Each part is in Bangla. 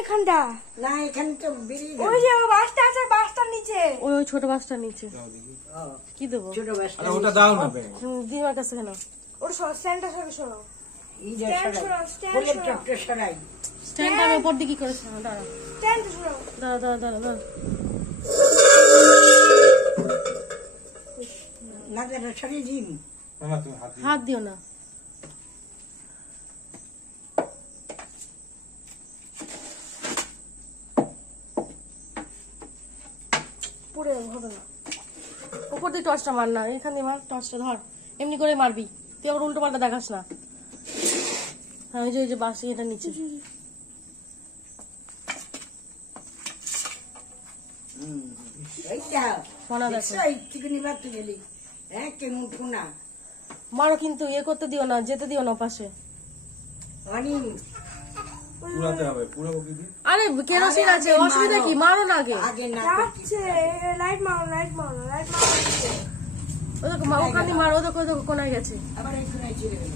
এখানটা না এখানে তো বেরিয়ে যাবে। ওই যে বাসটা আছে, বাসটার নিচে। ওই ওই ছোট বাসটার নিচে কি দেবো? ছোট বাসটা আরে ওটা দাও না বে। দিমার কাছে কেন? ওর স্ট্যান্ডটা সরে সরাও। এই যে স্ট্যান্ড সরাই সরাও, স্ট্যান্ড কোলের সরাও। টপটা সরাই। স্ট্যান্ড আমি উপর দিকে করেছি। দাঁড়া স্ট্যান্ডটা সরাও। দাঁড়া দাঁড়া দাঁড়া দাঁড়া। নাগাটা সরিয়ে দিন। মামা তুমি হাত দিও। হাত দিও না। পুড়ে হবে না। উপর দিয়ে টর্চটা মার না, এখানে মার, টর্চটা ধর, এমনি করে মারবি, তুই আবার উল্টো পাল্টা দেখাস না। হ্যাঁ ওই যে বাস এটা নিচে। এইটা শোনা দেখো, দেখছো একটুখানি বাড়তে গেলি হ্যাঁ কেমন কোনা মারো কিন্তু ইয়ে করতে দিও না, যেতে দিও না পাশে। অনিম পুরাতে হবে, পুরাবো কি দিয়ে? আরে কেরোসিন আরে আছে, আগে অসুবিধা মারো। কি, মারো না আগে। আগে না যাচ্ছে, লাইট মারো, লাইট মারো, লাইট মারো। ও দেখো ওখানে মারো, ও দেখো, ও দেখো কোনায় গেছে। আবার একটু নাই ছেড়ে গেল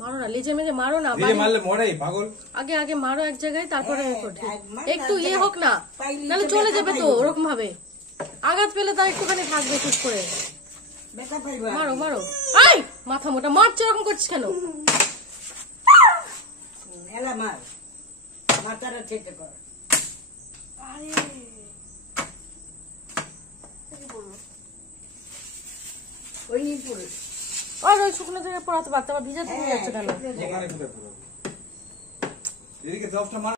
মারো না, লেজে মেজে মারো না, দিয়ে মারলে মরেই পাগল। আগে আগে মারো এক জায়গায়, তারপরে হ্যাঁ, এ করতে। মার একটু না, ইয়ে হোক না, পাইলে নাহলে তো চলে ব্যথা যাবে তো পাইবো। ওরকম ভাবে। আঘাত পেলে তার একটুখানি থাকবে চুপ করে। ব্যথা পাইবা মারো মারো, আই মাথা মোটা মারছো, এরকম করছিস কেন? এলা মার মাথাটা চেটে কর আরে ওই নিয়ে পড়ে আর ওই শুকনো জায়গায় পড়াতে পারতে, আবার ভিজা থেকে যাচ্ছে কেন? শুকনো জায়গায়। ওখানে পুরো পুরো এদিকে দশটা মার।